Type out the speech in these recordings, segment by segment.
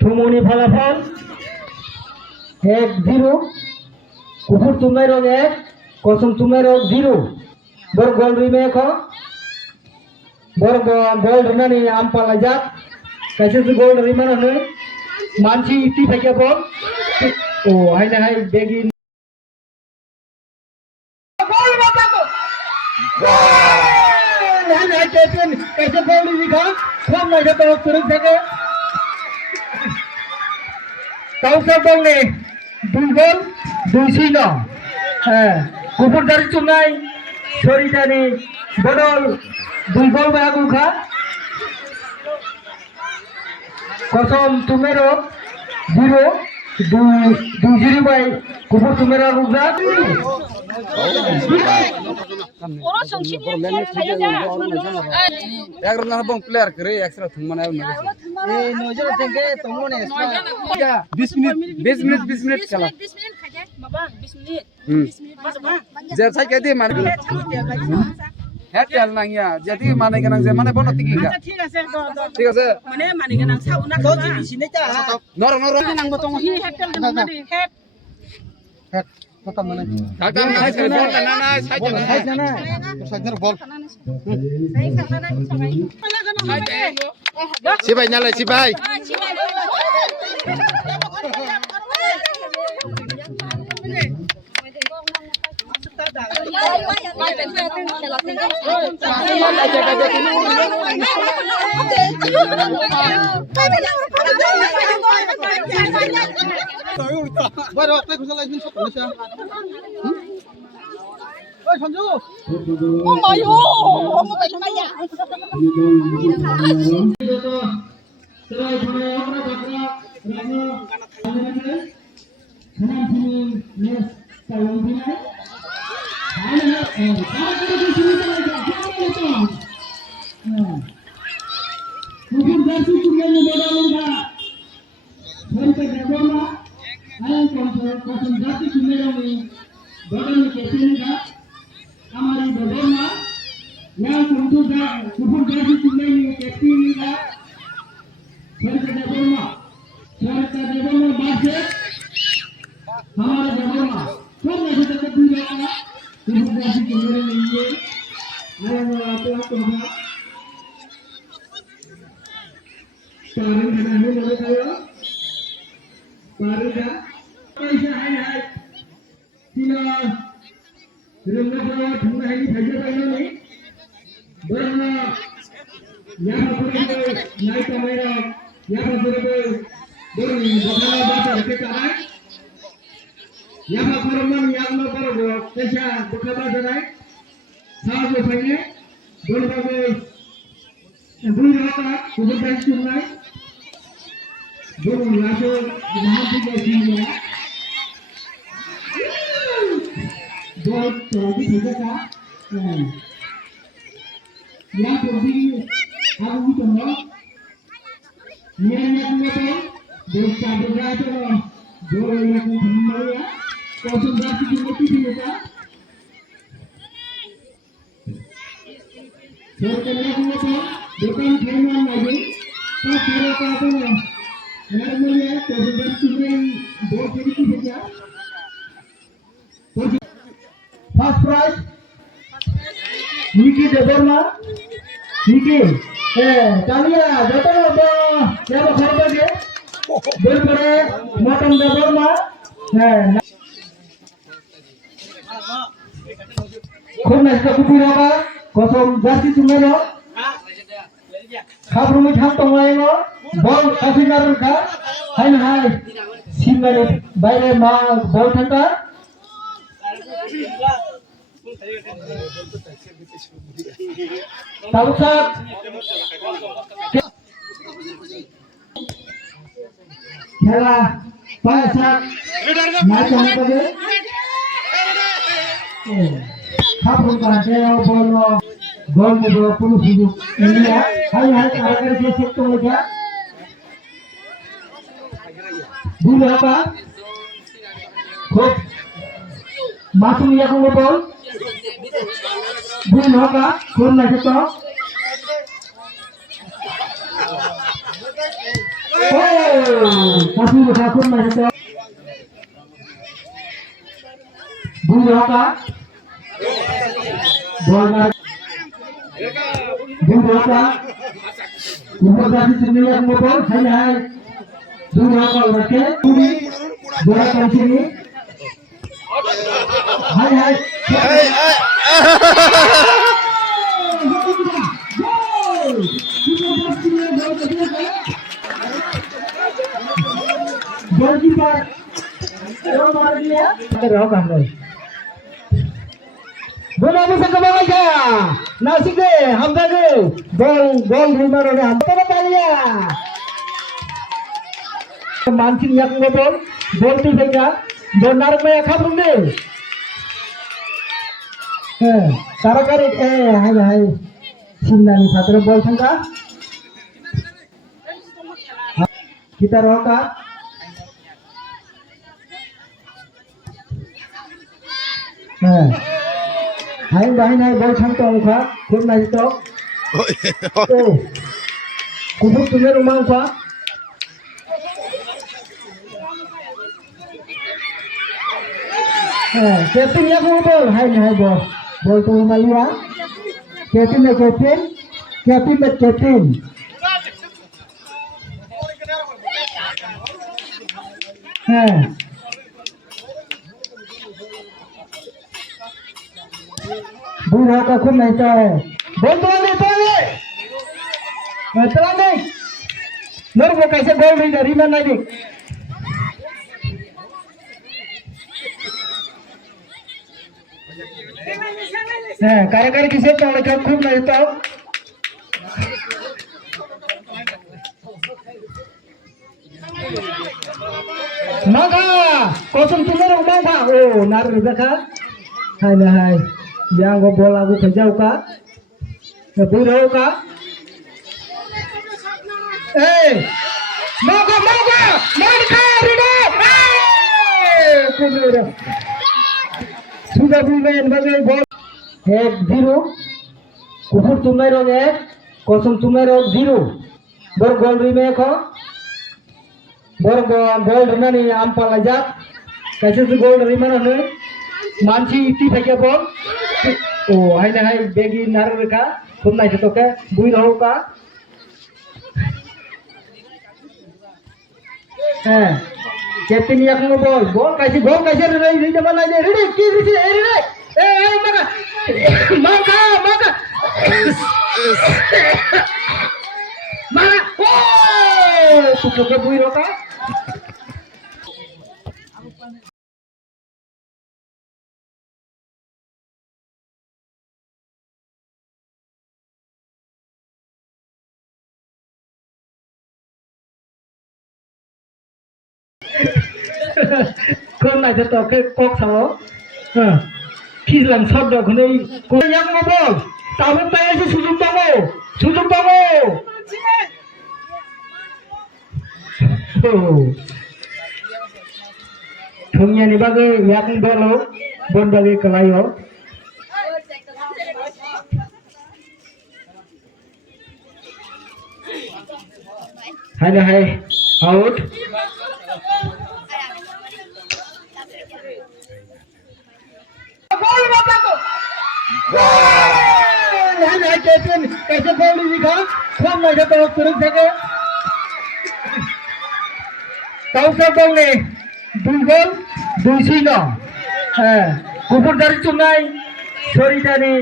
থুমনি ফলাফল 1-0 কুকুর তুমি রং 1 কসম তুমি রং 0 বড় গোল রিমে খ বড় গোল রিমানি আমপালা যাক কাছে গোল রিমানা নে মানসি টি ফাইকা বল ও হাইনা হাই বেগি গোল বাবা হাইনা হাই ক্যাপ্টেন কাছে গোল লিখা কম না তো শুরু থেকে কাউসার বললে 2 গোল 2-0 হ্যাঁ কুকুরদারি চুনাই শরীদানি বদল 2 গোল বাগুখা কসম তুমেরো 0-2 বাই কুকুর তুমেরা রুগা प्लेयर करे एक्स्ट्रा थुम मनायो न ए नजर देंगे तुमने 20 मिनट चला 20 मिनट खाजा बाबा 20 मिनट बाबा जर साइ के दे मान हेड चल ना या जति माने गनां जे माने बनो तिकिंगा আচ্ছা ठीक আছে মানে মানে গনা সাউনা तो जिबिसि नै ता नर নাংবো তো হি হেড টেল মানে হেড हेड कता माने काका नाइ करे बल ना ना साइड ना साइड ना साइड ना बल sai খানা সবাই सिबाय नालाय सिबाय बारो आपले खुशाल आइदिन सब हुन्छ ओइ सन्जु ও মায়ো ও মোবাইল মাইয়া हमारी बदलना यहाँ कुंतुदा कुकुर जैसी चुनाई में कैप्टन का सरकार बदलना बात से हमारा बदलना सब ऐसे तक दूर जाएगा कुकुर जैसी चुनाई में ये आया वो आपको होगा कारण खाना है लोग खायो कारण का ऐसा है तीनों Rungga bawa thungga hai thaja paino ni barna ya bapure nai kamera ya bapure dorni bakala bata ke kamai ya bapure man ya no baro kesha bakala janai sajo paine dorba be dui rata kudu dai sunai dorni laso mahapu ke siya बहुत चौड़ी जगह का यहाँ पर भी आगे तो है नियम में तो देश का बजा तो दो लोगों को हमारे कौशल की कीमत भी होता सर करने को तो दुकान खेलना नहीं तो फिर का तो हर में कौशल की दो तरीके से क्या First prize, Niki Deborma, Niki, Talia, Deborma, Yaba Kharbage, Belpare, Matam Deborma, खूब नाश्ता कुपी होगा, कसम जाती तुम्हें लो, खाबरू में ठाम तंगाएगा, बॉल काफी नारुल का, हाय ना हाय, सीमने बाइरे माँ बॉल ठंडा Tahu sah, खेला पैसा मैच होने पर खाप होता है और बोलो गोल में दो पुरुष ही इंडिया हाय हाय अगर ये सकते हो क्या दूर होगा खूब मासूम या को बोल दूर होगा खूब नहीं सकता Kasih berkabung masuk. Buka. Buka. Buka. Buka sini yang motor. Hai. Buka oke. Buka sini. Hai. Goalkeeper वो मार दिया रहो काम लो बोला मुझे कब आएगा नासिक दे हम दे बॉल बॉल भी मारोगे हम तो बता दिया मानसिक याक में बॉल तो देगा बॉल नारक में खा दूंगे सारा कर हाय शिमला नहीं खाते बॉल संगा kita roka hai bahai nai bol sang tong kha khun nai to kubuk tume rumang kha captain ya ko bol hai bol to malia captain na captain दूर का खुद नहीं है बोल तो चला नहीं मेरे को कैसे गोल नहीं दे रीमन नहीं दिख कार्यकारी किसे तो लेकर खुद नहीं तो Maka kosong tumer rumah pak, oh naruh juga kan? Hai, yang gua bola gua kejauh kak, ngeburuh kak. Maka, Rida, kumur. Sudah bukan bagai bol, 1-0. Kukur tumer orang 1, kosong tumer orang 0. Bergol rime kok. Ball रिमानी आम पाला जा कैसे से गोल रिमाना है मानसी इटी फेंके ball ओ हाय ना हाय बेगी नार रेखा तुम नहीं तो के बुई रहो का कैप्टन या को बॉल कैसे रे रे जमाना जे रेडी की रे ए मगा ओ सुतो के बुई रहो का kau nak jatuh ke kok sama, hilang sabda kau ni, kau yang ngobol, tahu tak sih sujud bango, Thungnya ni bagai yang dolo, bon bagai kelayo. Hai, out. कैसे गोल दिखा खूब मजा तो तुरंत सके कौशल गोल ने 2 गोल 2-0 कुकुरदारी चुनाई सरिदारी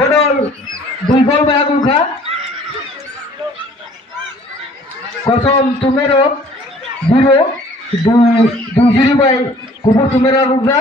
बदल 2 गोल में आगू खा कसम तुम्हेरो 0-2 भाई कुकुर तुम्हेरो आगू खा